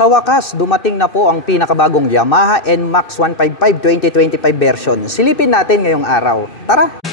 Sa wakas, dumating na po ang pinakabagong Yamaha NMAX 155 2025 version. Silipin natin ngayong araw. Tara!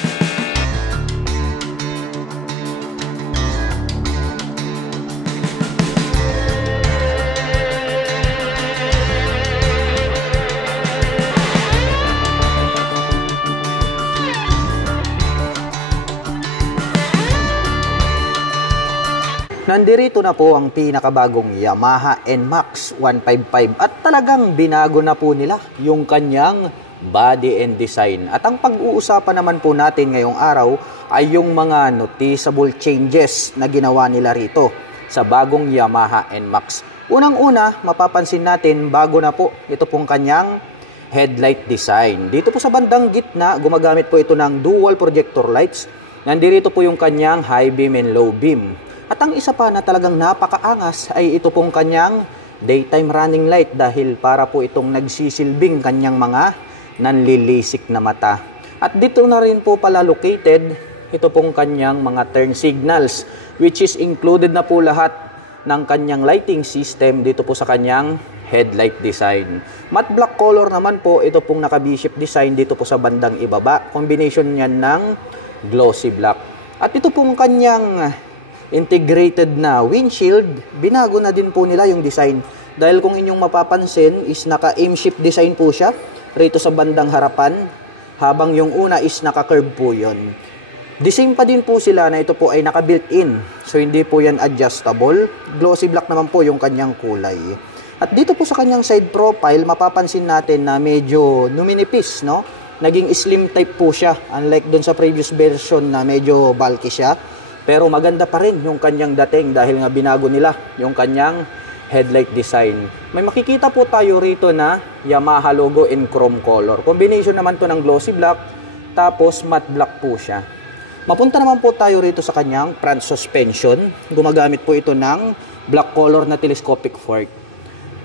Nandirito na po ang pinakabagong Yamaha NMAX 155 at talagang binago na po nila yung kanyang body and design. At ang pag-uusapan naman po natin ngayong araw ay yung mga noticeable changes na ginawa nila rito sa bagong Yamaha NMAX. Unang-una, mapapansin natin bago na po ito pong kanyang headlight design. Dito po sa bandang gitna, gumagamit po ito ng dual projector lights. Nandirito po yung kanyang high beam and low beam. At ang isa pa na talagang napakaangas ay ito pong kanyang daytime running light dahil para po itong nagsisilbing kanyang mga nanlilisik na mata. At dito na rin po pala located ito pong kanyang mga turn signals which is included na po lahat ng kanyang lighting system dito po sa kanyang headlight design. Matte black color naman po ito pong naka V-shape design dito po sa bandang ibaba. Combination yan ng glossy black. At ito pong kanyang integrated na windshield, binago na din po nila yung design. Dahil kung inyong mapapansin is naka M-shape design po siya rito sa bandang harapan, habang yung una is naka-curve po yun. The same pa din po sila na ito po ay naka built-in. So hindi po yan adjustable. Glossy black naman po yung kanyang kulay. At dito po sa kanyang side profile, mapapansin natin na medyo numinipis, no? Naging slim type po siya. Unlike dun sa previous version na medyo bulky siya. Pero maganda pa rin yung kanyang dating dahil nga binago nila yung kanyang headlight design. May makikita po tayo rito na Yamaha logo in chrome color. Combination naman to ng glossy black, tapos matte black po siya. Mapunta naman po tayo rito sa kanyang front suspension. Gumagamit po ito ng black color na telescopic fork.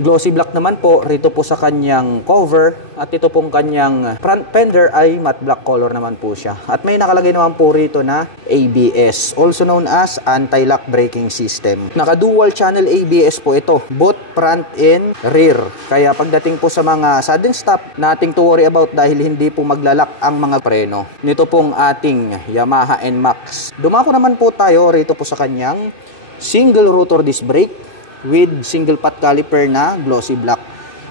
Glossy black naman po rito po sa kanyang cover at ito pong kanyang front fender ay matte black color naman po siya. At may nakalagay naman po rito na ABS, also known as anti-lock braking system. Naka dual channel ABS po ito, both front and rear. Kaya pagdating po sa mga sudden stop, nothing to worry about dahil hindi po maglalak ang mga preno. Nito pong ating Yamaha NMAX. Dumako naman po tayo rito po sa kanyang single rotor disc brake with single pot caliper na glossy black.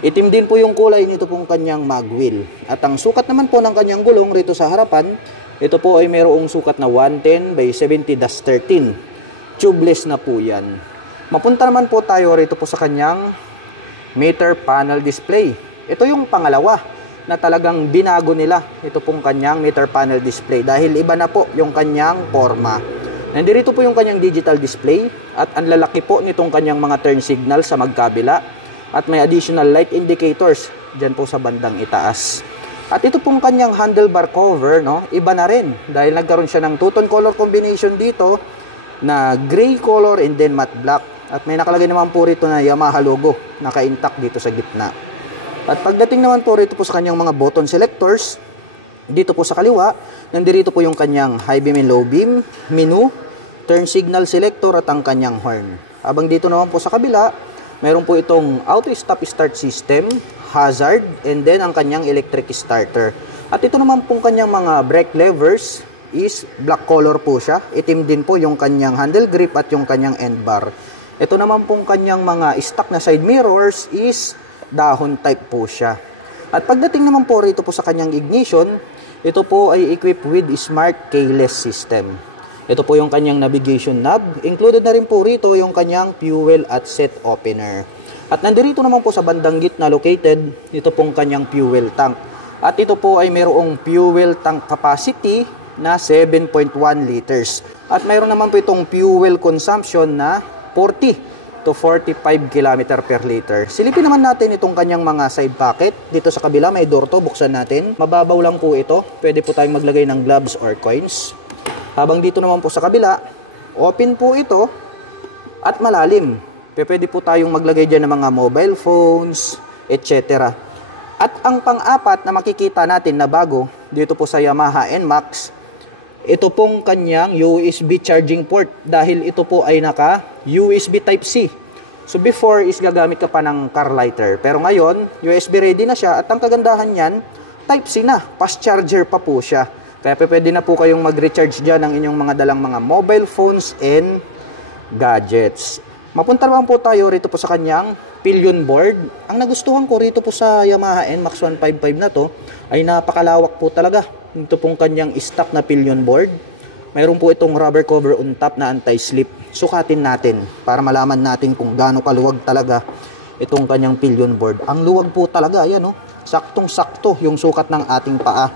Itim din po yung kulay nito pong kanyang mag wheel. At ang sukat naman po ng kanyang gulong rito sa harapan, ito po ay mayroong sukat na 110 by 70-13. Tubeless na po yan. Mapunta naman po tayo rito po sa kanyang meter panel display. Ito yung pangalawa na talagang binago nila. Ito pong kanyang meter panel display dahil iba na po yung kanyang forma. Nandito po yung kanyang digital display at ang lalaki po nitong kanyang mga turn signal sa magkabila at may additional light indicators dyan po sa bandang itaas. At ito pong kanyang handlebar cover, no, iba na rin dahil nagkaroon siya ng two-tone color combination dito na gray color and then matte black. At may nakalagay naman po rito na Yamaha logo, naka-intact dito sa gitna. At pagdating naman po rito po sa kanyang mga button selectors, dito po sa kaliwa, nandito po yung kanyang high beam and low beam, menu, turn signal selector at ang kanyang horn. Habang dito naman po sa kabila, mayroon po itong auto stop start system, hazard, and then ang kanyang electric starter. At ito naman pong kanyang mga brake levers is black color po siya. Itim din po yung kanyang handle grip at yung kanyang end bar. Ito naman pong kanyang mga stock na side mirrors is dahon type po siya. At pagdating naman po rito po sa kanyang ignition, ito po ay equipped with smart keyless system. Ito po yung kanyang navigation knob. Included na rin po rito yung kanyang fuel at set opener. At nandito naman po sa bandang gitna located, ito pong kanyang fuel tank. At ito po ay mayroong fuel tank capacity na 7.1 liters. At mayroon naman po itong fuel consumption na 40 to 45 km per liter. Silipin naman natin itong kanyang mga side pocket. Dito sa kabila may door to, buksan natin. Mababaw lang po ito. Pwede po tayong maglagay ng gloves or coins. Habang dito naman po sa kabila, open po ito at malalim. Pwede po tayong maglagay dyan ng mga mobile phones, etc. At ang pang-apat na makikita natin na bago dito po sa Yamaha NMAX, ito pong kanyang USB charging port dahil ito po ay naka USB Type-C. So before is gagamit ka pa ng car lighter. Pero ngayon, USB ready na siya at ang kagandahan niyan, Type-C na. Fast charger pa po siya. Kaya pwede na po kayong mag-recharge dyan ng inyong mga dalang mga mobile phones and gadgets. Mapunta naman po tayo rito po sa kanyang pillion board. Ang nagustuhan ko rito po sa Yamaha NMAX 155 na to ay napakalawak po talaga. Ito pong kanyang stock na pillion board. Mayroon po itong rubber cover on top na anti-slip. Sukatin natin para malaman natin kung gaano kaluwag talaga itong kanyang pillion board. Ang luwag po talaga, yan oh. Saktong-sakto yung sukat ng ating paa.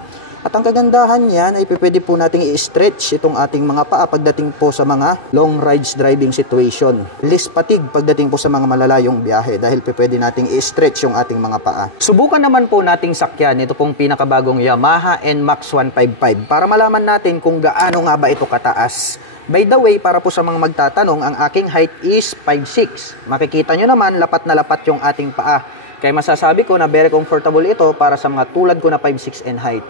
At ang kagandahan niyan ay pwede po nating i-stretch itong ating mga paa pagdating po sa mga long rides driving situation. Less fatigue pagdating po sa mga malalayong biyahe dahil pwede nating i-stretch yung ating mga paa. Subukan naman po nating sakyan ito pong pinakabagong Yamaha NMAX 155 para malaman natin kung gaano nga ba ito kataas. By the way, para po sa mga magtatanong, ang aking height is 5'6". Makikita nyo naman, lapat na lapat yung ating paa. Kaya masasabi ko na very comfortable ito para sa mga tulad ko na 5'6" and height.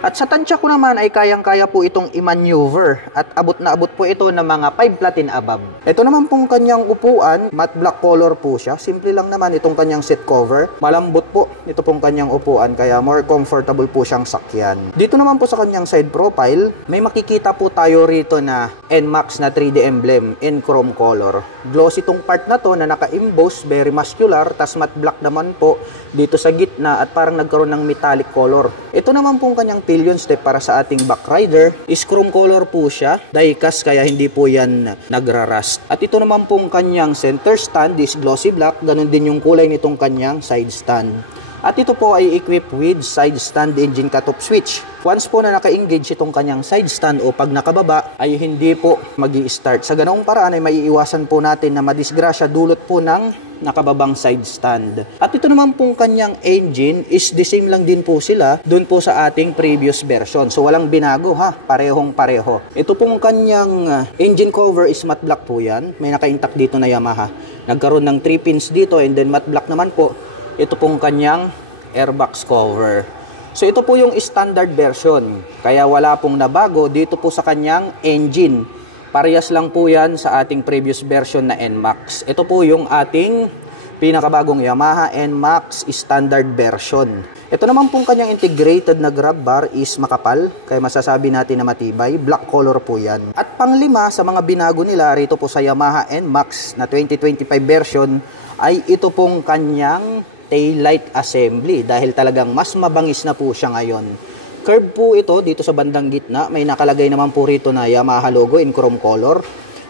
At sa tansya ko naman ay kayang-kaya po itong i-maneuver at abot na abot po ito ng mga 5 platin above. Ito naman pong kanyang upuan, matte black color po siya. Simple lang naman itong kanyang seat cover. Malambot po ito pong kanyang upuan kaya more comfortable po siyang sakyan. Dito naman po sa kanyang side profile, may makikita po tayo rito na NMAX na 3D emblem in chrome color. Glossy itong part na to na naka-emboss, very muscular, tas matte black naman po dito sa gitna at parang nagkaroon ng metallic color. Ito naman pong kanyang pillion step para sa ating back rider is chrome color po siya, die-cast kaya hindi po yan nagrarust. At ito naman pong kanyang center stand is glossy black, ganun din yung kulay nitong kanyang side stand. At ito po ay equipped with side stand engine cut-off switch. Once po na naka-engage itong kanyang side stand o pag nakababa ay hindi po magi-start. Sa ganoong paraan ay maiiwasan po natin na madisgrasya dulot po ng nakababang side stand. At ito naman pong kanyang engine is the same lang din po sila doon po sa ating previous version. So walang binago ha, parehong pareho. Ito pong kanyang engine cover is matte black po yan. May naka-intact dito na Yamaha. Nagkaroon ng 3 pins dito and then matte black naman po. Ito pong kanyang airbox cover. So ito po yung standard version. Kaya wala pong nabago dito po sa kanyang engine. Parehas lang po yan sa ating previous version na NMAX. Ito po yung ating pinakabagong Yamaha NMAX standard version. Ito naman pong kanyang integrated na grab bar is makapal. Kaya masasabi natin na matibay. Black color po yan. At panglima sa mga binago nila rito po sa Yamaha NMAX na 2025 version ay ito pong kanyang taillight assembly dahil talagang mas mabangis na po siya ngayon. Curve po ito dito sa bandang gitna. May nakalagay naman po rito na Yamaha logo in chrome color.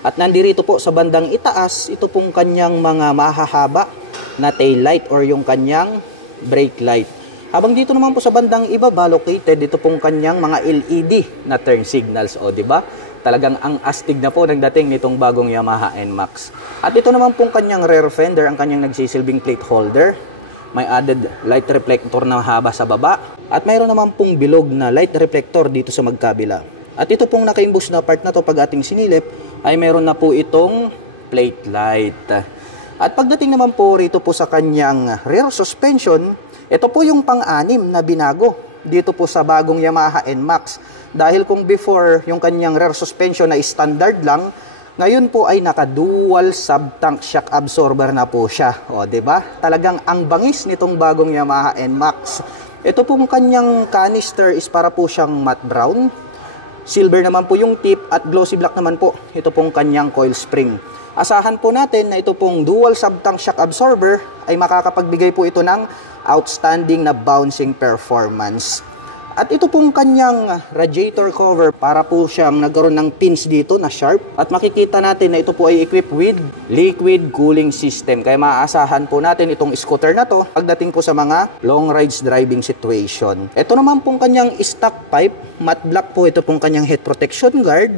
At nandirito po sa bandang itaas, ito pong kanyang mga mahahaba na taillight or yung kanyang brake light. Habang dito naman po sa bandang ibaba, located dito pong kanyang mga LED na turn signals. O diba? Talagang ang astig na po ng dating nitong bagong Yamaha NMAX. At ito naman pong kanyang rear fender, ang kanyang nagsisilbing plate holder. May added light reflector na haba sa baba. At mayroon naman pong bilog na light reflector dito sa magkabila. At ito pong naka-imbus na part na to pag ating sinilip ay mayroon na po itong plate light. At pagdating naman po rito po sa kanyang rear suspension, ito po yung pang-anim na binago dito po sa bagong Yamaha NMAX. Dahil kung before yung kanyang rear suspension na standard lang, ngayon po ay naka-dual sub-tank shock absorber na po siya. O, diba? Talagang ang bangis nitong bagong Yamaha NMAX. Ito pong kanyang canister is para po siyang matte brown. Silver naman po yung tip at glossy black naman po. Ito pong kanyang coil spring. Asahan po natin na ito pong dual sub-tank shock absorber ay makakapagbigay po ito ng outstanding na bouncing performance. At ito pong kanyang radiator cover para po siyang nagkaroon ng pins dito na sharp. At makikita natin na ito po ay equipped with liquid cooling system. Kaya maaasahan po natin itong scooter na to pagdating po sa mga long rides driving situation. Ito naman pong kanyang stock pipe. Matte black po ito pong kanyang head protection guard.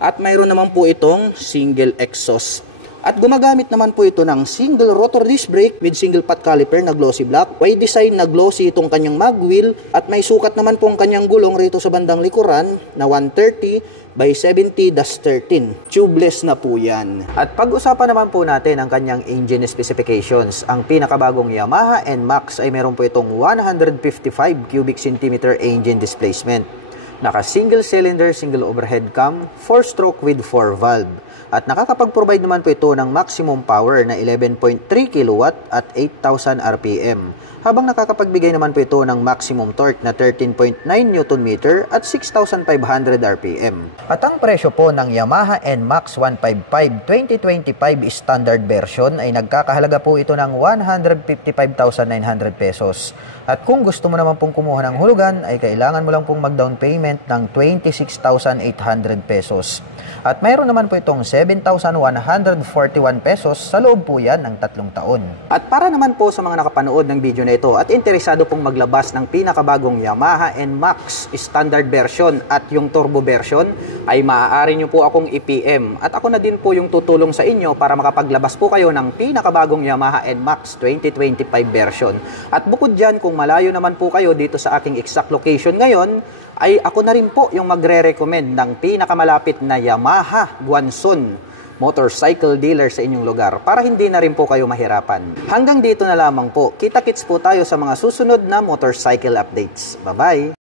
At mayroon naman po itong single exhaust. At gumagamit naman po ito ng single rotor disc brake with single pot caliper na glossy black. Wide design na glossy itong kanyang mag wheel. At may sukat naman po ang kanyang gulong rito sa bandang likuran na 130 by 70-13. Tubeless na po yan. At pag-usapan naman po natin ang kanyang engine specifications. Ang pinakabagong Yamaha NMAX ay meron po itong 155 cubic centimeter engine displacement. Naka single cylinder, single overhead cam, 4-stroke with 4 valve. At nakakapag-provide naman po ito ng maximum power na 11.3 kW at 8,000 RPM. Habang nakakapagbigay naman po ito ng maximum torque na 13.9 Nm at 6,500 RPM. At ang presyo po ng Yamaha NMAX 155 2025 standard version ay nagkakahalaga po ito ng 155,900 pesos. At kung gusto mo naman pong kumuha ng hulugan ay kailangan mo lang pong mag-down payment ng 26,800 pesos. At mayroon naman po itong 7,141 pesos sa loob po yan ng 3 taon. At para naman po sa mga nakapanood ng video na ito at interesado pong maglabas ng pinakabagong Yamaha NMAX standard version at yung turbo version, ay maaari nyo po akong i-PM. At ako na din po yung tutulong sa inyo para makapaglabas po kayo ng pinakabagong Yamaha NMAX 2025 version. At bukod dyan, kung malayo naman po kayo dito sa aking exact location ngayon, ay ako na rin po yung magre-recommend ng pinakamalapit na Yamaha Guanzon motorcycle dealer sa inyong lugar para hindi na rin po kayo mahirapan. Hanggang dito na lamang po. Kita-kits po tayo sa mga susunod na motorcycle updates. Bye-bye!